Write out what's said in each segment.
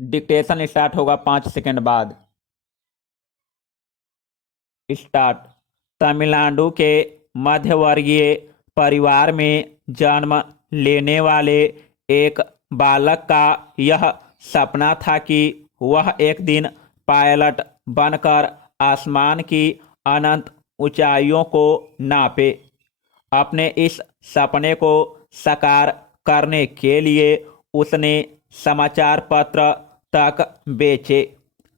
Dictation start होगा 5 second बाद। Start. Tamil Nadu के मध्यवर्गीय परिवार में जन्म लेने वाले एक बालक का यह सपना था कि वह एक दिन पायलट बनकर आसमान की अनंत ऊंचाइयों को नापे। अपने इस सपने को साकार करने के लिए उसने समाचार पत्र तक बेचे,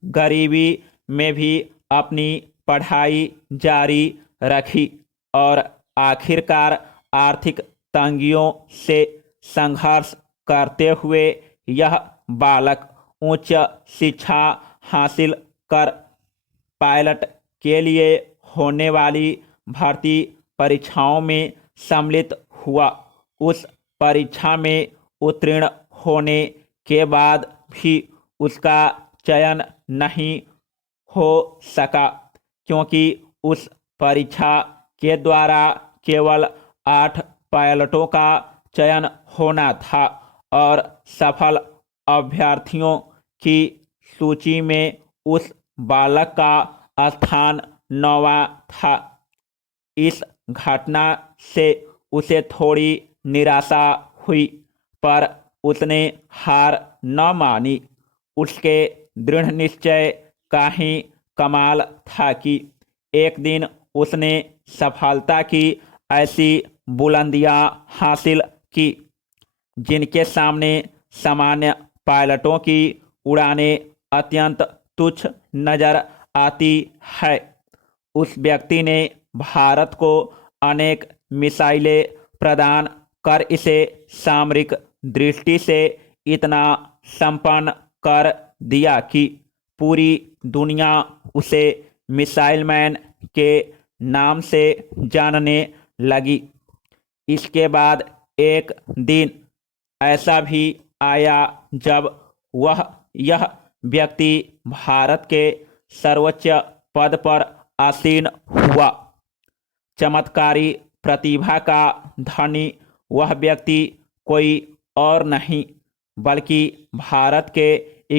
गरीबी में भी अपनी पढ़ाई जारी रखी और आखिरकार आर्थिक तंगियों से संघर्ष करते हुए यह बालक उच्च शिक्षा हासिल कर पायलट के लिए होने वाली भर्ती परीक्षाओं में सम्मिलित हुआ। उस परीक्षा में उत्तीर्ण होने के बाद भी उसका चयन नहीं हो सका, क्योंकि उस परीक्षा के द्वारा केवल 8 पायलटों का चयन होना था और सफल अभ्यर्थियों की सूची में उस बालक का स्थान 9वां था। इस घटना से उसे थोड़ी निराशा हुई, पर उसने हार न मानी। उसके दृढ़ निश्चय का ही कमाल था कि एक दिन उसने सफलता की ऐसी बुलंदियां हासिल की जिनके सामने सामान्य पायलटों की उड़ानें अत्यंत तुच्छ नजर आती है। उस व्यक्ति ने भारत को अनेक मिसाइलें प्रदान कर इसे सामरिक दृष्टि से इतना संपन्न कर दिया कि पूरी दुनिया उसे मिसाइल मैन के नाम से जानने लगी। इसके बाद एक दिन ऐसा भी आया जब यह व्यक्ति भारत के सर्वोच्च पद पर आसीन हुआ। चमत्कारी प्रतिभा का धनी वह व्यक्ति कोई और नहीं बल्कि भारत के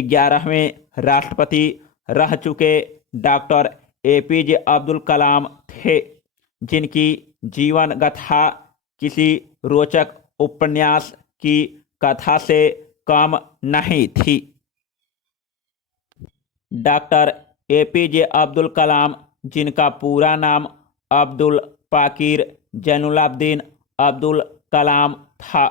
11वें राष्ट्रपति रह चुके डॉक्टर APJ अब्दुल कलाम थे, जिनकी जीवन गाथा किसी रोचक उपन्यास की कथा से कम नहीं थी। डॉक्टर APJ अब्दुल कलाम, जिनका पूरा नाम अब्दुल पाकिर जैनुलाब्दीन अब्दुल कलाम था,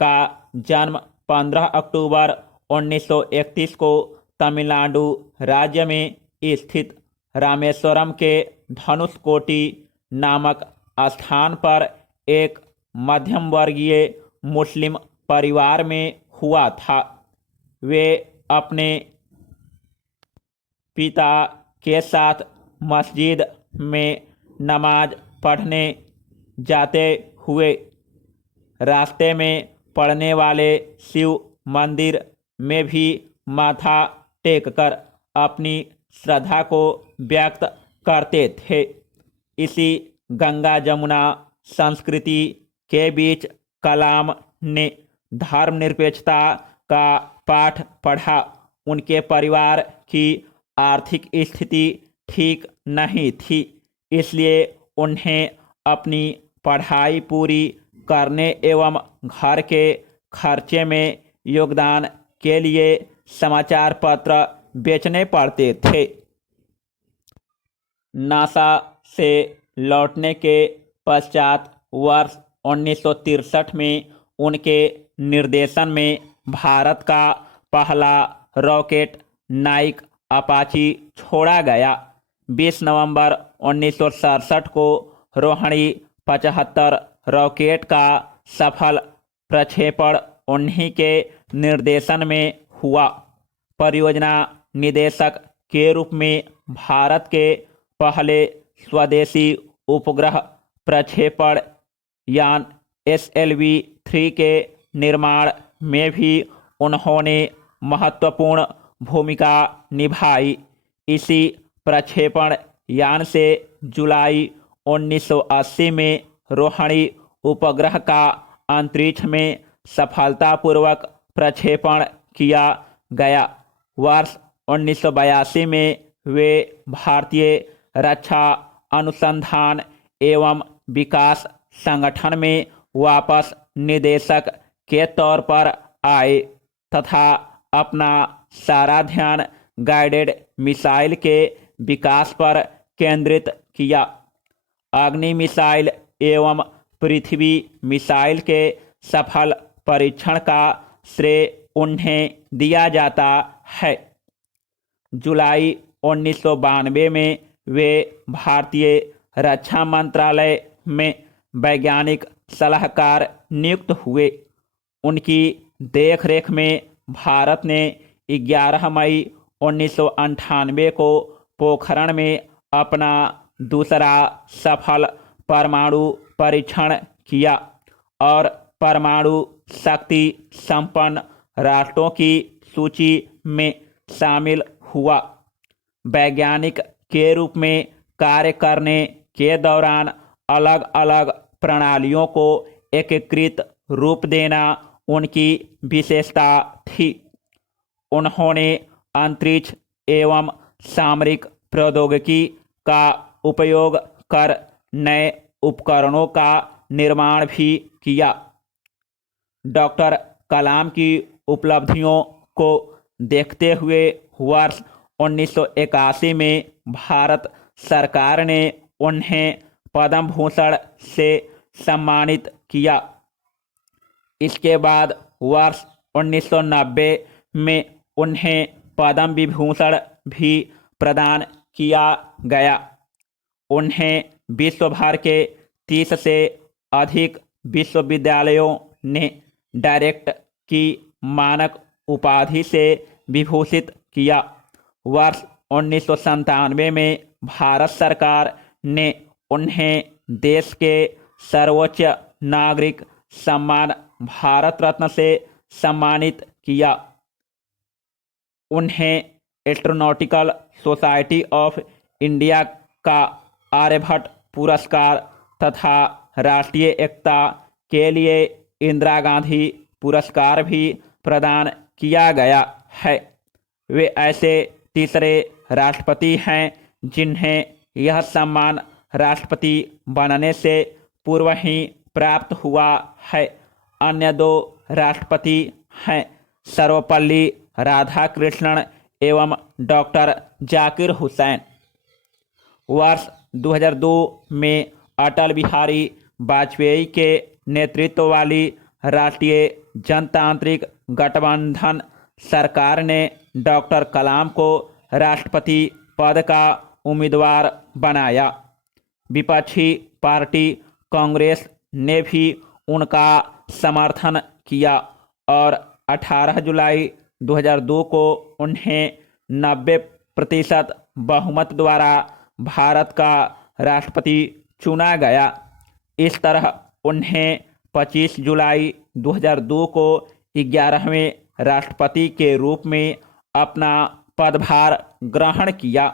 का जन्म 15 अक्टूबर 1931 को तमिलनाडु राज्य में स्थित रामेश्वरम के धनुषकोटी नामक स्थान पर एक मध्यम वर्गीय मुस्लिम परिवार में हुआ था। वे अपने पिता के साथ मस्जिद में नमाज पढ़ने जाते हुए रास्ते में पड़ने वाले शिव मंदिर में भी माथा टेककर अपनी श्रद्धा को व्यक्त करते थे। इसी गंगा जमुना संस्कृति के बीच कलाम ने धर्मनिरपेक्षता का पाठ पढ़ा। उनके परिवार की आर्थिक स्थिति ठीक नहीं थी, इसलिए उन्हें अपनी पढ़ाई पूरी करने एवं घर के खर्चे में योगदान के लिए समाचार पत्र बेचने पड़ते थे। नासा से लौटने के पश्चात वर्ष 1963 में उनके निर्देशन में भारत का पहला रॉकेट नाइक अपाची छोड़ा गया। 20 नवंबर 1967 को रोहिणी 75 रॉकेट का सफल प्रक्षेपण उन्हीं के निर्देशन में हुआ। परियोजना निदेशक के रूप में भारत के पहले स्वदेशी उपग्रह प्रक्षेपण यान SLV-3 के निर्माण में भी उन्होंने महत्वपूर्ण भूमिका निभाई। इसी प्रक्षेपण यान से जुलाई 1980 में रोहिणी उपग्रह का अंतरिक्ष में सफलतापूर्वक प्रक्षेपण किया गया। वर्ष 1982 में वे भारतीय रक्षा अनुसंधान एवं विकास संगठन में वापस निदेशक के तौर पर आए तथा अपना सारा ध्यान गाइडेड मिसाइल के विकास पर केंद्रित किया। अग्नि मिसाइल एवं पृथ्वी मिसाइल के सफल परीक्षण का श्रेय उन्हें दिया जाता है। जुलाई 1992 में वे भारतीय रक्षा मंत्रालय में वैज्ञानिक सलाहकार नियुक्त हुए। उनकी देखरेख में भारत ने 11 मई 1998 को पोखरण में अपना दूसरा सफल परमाणु परीक्षण किया और परमाणु शक्ति संपन्न राष्ट्रों की सूची में शामिल हुआ। वैज्ञानिक के रूप में कार्य करने के दौरान अलग अलग प्रणालियों को एकीकृत रूप देना उनकी विशेषता थी। उन्होंने अंतरिक्ष एवं सामरिक प्रौद्योगिकी का उपयोग कर नए उपकरणों का निर्माण भी किया। डॉक्टर कलाम की उपलब्धियों को देखते हुए वर्ष 1981 में भारत सरकार ने उन्हें पद्म भूषण से सम्मानित किया। इसके बाद वर्ष 1990 में उन्हें पद्म विभूषण भी प्रदान किया गया। उन्हें विश्व भर के 30 से अधिक विश्वविद्यालयों ने डायरेक्ट की मानक उपाधि से विभूषित किया। वर्ष 1997 में भारत सरकार ने उन्हें देश के सर्वोच्च नागरिक सम्मान भारत रत्न से सम्मानित किया। उन्हें एस्ट्रोनॉटिकल सोसाइटी ऑफ इंडिया का आर्यभट्ट पुरस्कार तथा राष्ट्रीय एकता के लिए इंदिरा गांधी पुरस्कार भी प्रदान किया गया है। वे ऐसे तीसरे राष्ट्रपति हैं जिन्हें यह सम्मान राष्ट्रपति बनने से पूर्व ही प्राप्त हुआ है। अन्य 2 राष्ट्रपति हैं सर्वपल्ली राधाकृष्णन एवं डॉक्टर जाकिर हुसैन। वर्ष 2002 में अटल बिहारी वाजपेयी के नेतृत्व वाली राष्ट्रीय जनतांत्रिक गठबंधन सरकार ने डॉक्टर कलाम को राष्ट्रपति पद का उम्मीदवार बनाया। विपक्षी पार्टी कांग्रेस ने भी उनका समर्थन किया और 18 जुलाई 2002 को उन्हें 90% बहुमत द्वारा भारत का राष्ट्रपति चुना गया। इस तरह उन्हें 25 जुलाई 2002 को 11वें राष्ट्रपति के रूप में अपना पदभार ग्रहण किया।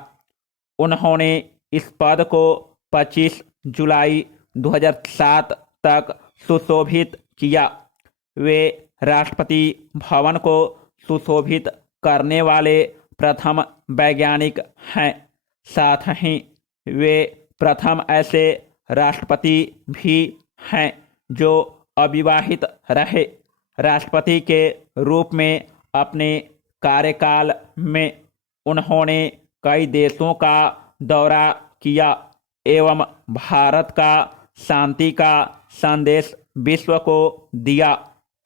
उन्होंने इस पद को 25 जुलाई 2007 तक सुशोभित किया। वे राष्ट्रपति भवन को सुशोभित करने वाले प्रथम वैज्ञानिक हैं। साथ ही वे प्रथम ऐसे राष्ट्रपति भी हैं जो अविवाहित रहे। राष्ट्रपति के रूप में अपने कार्यकाल में उन्होंने कई देशों का दौरा किया एवं भारत का शांति का संदेश विश्व को दिया।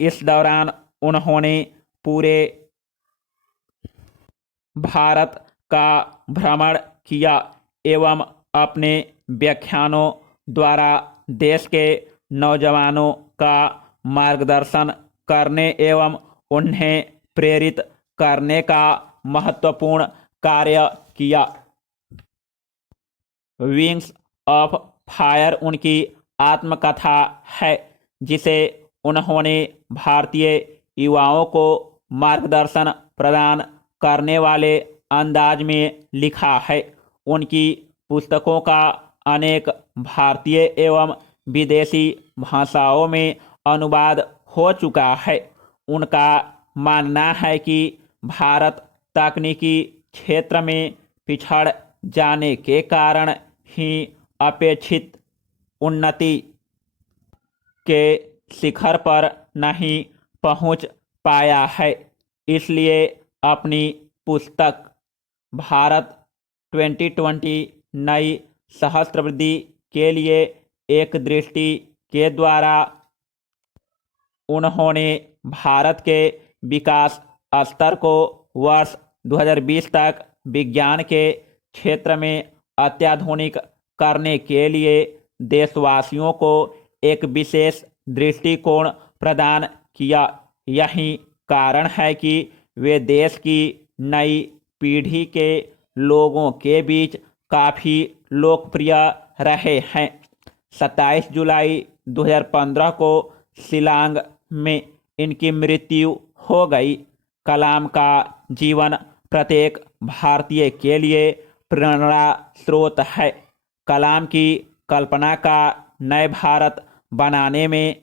इस दौरान उन्होंने पूरे भारत का भ्रमण किया एवं अपने व्याख्यानों द्वारा देश के नौजवानों का मार्गदर्शन करने एवं उन्हें प्रेरित करने का महत्वपूर्ण कार्य किया। विंग्स ऑफ फायर उनकी आत्मकथा है जिसे उन्होंने भारतीय युवाओं को मार्गदर्शन प्रदान करने वाले अंदाज में लिखा है। उनकी पुस्तकों का अनेक भारतीय एवं विदेशी भाषाओं में अनुवाद हो चुका है। उनका मानना है कि भारत तकनीकी क्षेत्र में पिछड़ जाने के कारण ही अपेक्षित उन्नति के शिखर पर नहीं पहुंच पाया है। इसलिए अपनी पुस्तक भारत 2020 नई सहस्त्राब्दी के लिए एक दृष्टि के द्वारा उन्होंने भारत के विकास स्तर को वर्ष 2020 तक विज्ञान के क्षेत्र में अत्याधुनिक करने के लिए देशवासियों को एक विशेष दृष्टिकोण प्रदान किया। यही कारण है कि वे देश की नई पीढ़ी के लोगों के बीच काफ़ी लोकप्रिय रहे हैं। 27 जुलाई 2015 को शिलांग में इनकी मृत्यु हो गई। कलाम का जीवन प्रत्येक भारतीय के लिए प्रेरणा स्रोत है। कलाम की कल्पना का नए भारत बनाने में